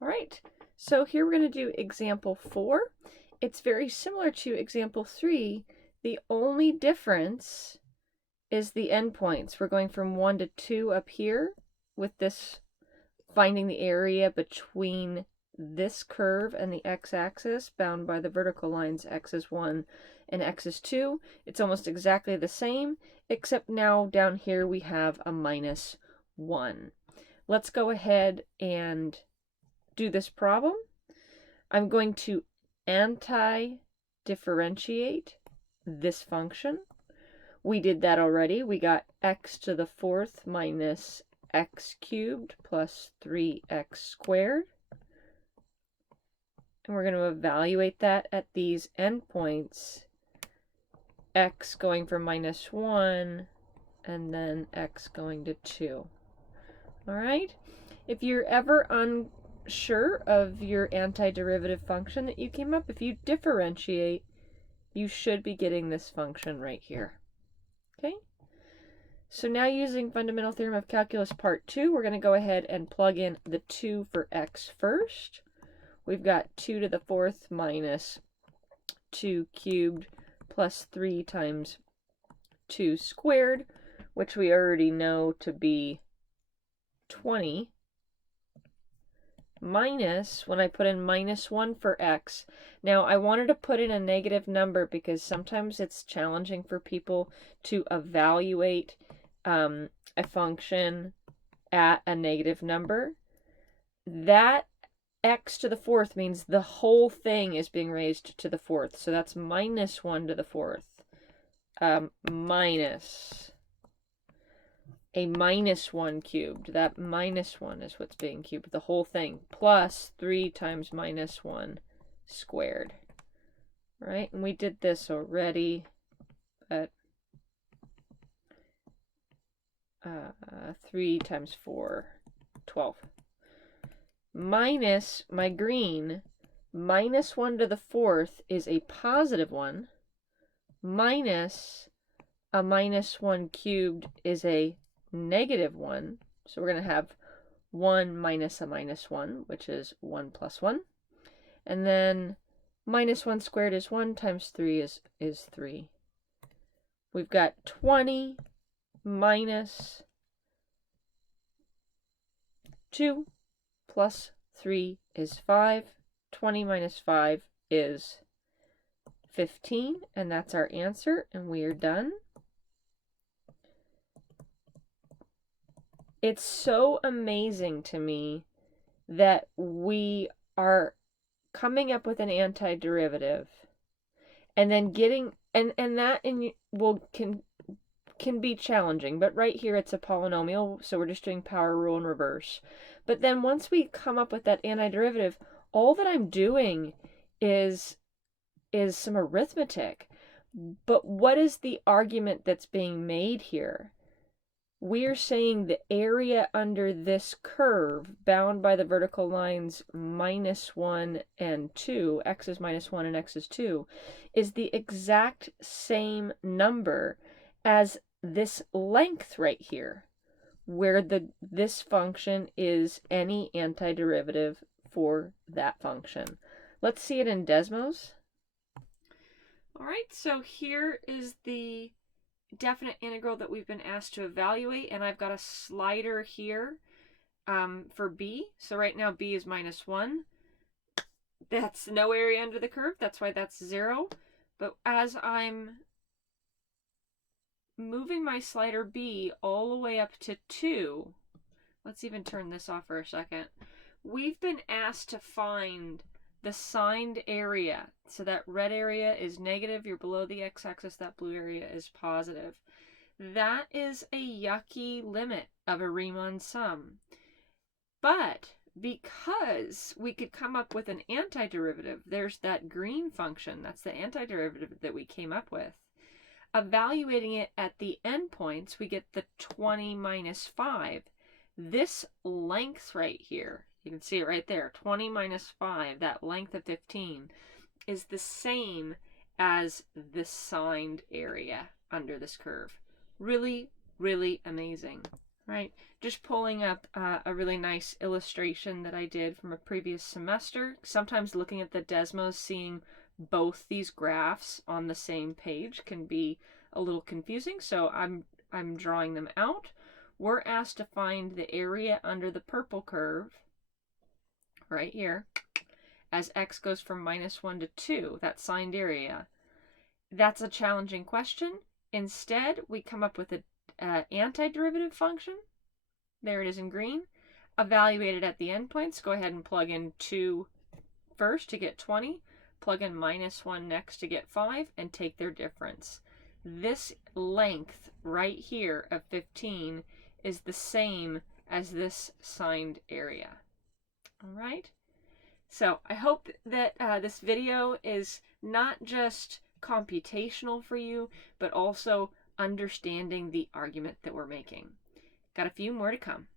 All right, so here we're going to do example 4. It's very similar to example 3. The only difference is the endpoints. We're going from 1 to 2 up here with this, finding the area between this curve and the x-axis bound by the vertical lines x is 1 and x is 2. It's almost exactly the same, except now down here we have a minus 1. Let's go ahead and do this problem. I'm going to anti-differentiate this function. We did that already. We got x to the 4th minus x cubed plus 3x squared. And we're going to evaluate that at these endpoints. X going from minus 1 and then x going to 2. All right? If you're ever unsure of your antiderivative function that you came up, if you differentiate, you should be getting this function right here. Okay? So now using Fundamental Theorem of Calculus Part 2, we're going to go ahead and plug in the 2 for x first. We've got 2 to the 4th minus 2 cubed plus 3 times 2 squared, which we already know to be 20, minus, when I put in minus 1 for x. Now, I wanted to put in a negative number because sometimes it's challenging for people to evaluate a function at a negative number. That x to the 4th means the whole thing is being raised to the 4th. So that's minus 1 to the 4th. Minus a minus 1 cubed. That minus 1 is what's being cubed, the whole thing, plus 3 times minus 1 squared. All right, and we did this already, but 3 times 4, 12. Minus my green, minus 1 to the 4th is a positive 1, minus a minus 1 cubed is a negative 1. So we're going to have 1 minus a minus 1, which is 1 plus 1. And then minus 1 squared is 1 times 3 is 3. We've got 20 minus 2 plus 3 is 5. 20 minus 5 is 15, and that's our answer, and we are done. It's so amazing to me that we are coming up with an antiderivative and then getting, and that can be challenging, but right here it's a polynomial, so we're just doing power rule in reverse. But then once we come up with that antiderivative, all that I'm doing is some arithmetic. But what is the argument that's being made here? We're saying the area under this curve bound by the vertical lines minus 1 and 2, x is minus 1 and x is 2, is the exact same number as this length right here, where this function is any antiderivative for that function. Let's see it in Desmos. All right, so here is the definite integral that we've been asked to evaluate, and I've got a slider here for b. So right now b is minus 1. That's no area under the curve, that's why that's 0. But as I'm moving my slider b all the way up to 2, let's even turn this off for a second, we've been asked to find the signed area. So that red area is negative, you're below the x-axis, that blue area is positive. That is a yucky limit of a Riemann sum. But because we could come up with an antiderivative, there's that green function, that's the antiderivative that we came up with. Evaluating it at the endpoints, we get the 20 minus 5. This length right here, you can see it right there, 20 minus 5, that length of 15, is the same as the signed area under this curve. Really, really amazing. right? Just pulling up a really nice illustration that I did from a previous semester. Sometimes looking at the Desmos, seeing both these graphs on the same page can be a little confusing, so I'm drawing them out. We're asked to find the area under the purple curve, right here, as x goes from -1 to 2, that signed area. That's a challenging question. Instead, we come up with an antiderivative function. There it is in green. Evaluate it at the endpoints. Go ahead and plug in 2 first to get 20. Plug in -1 next to get 5, and take their difference. This length right here of 15 is the same as this signed area. All right? So I hope that this video is not just computational for you, but also understanding the argument that we're making. Got a few more to come.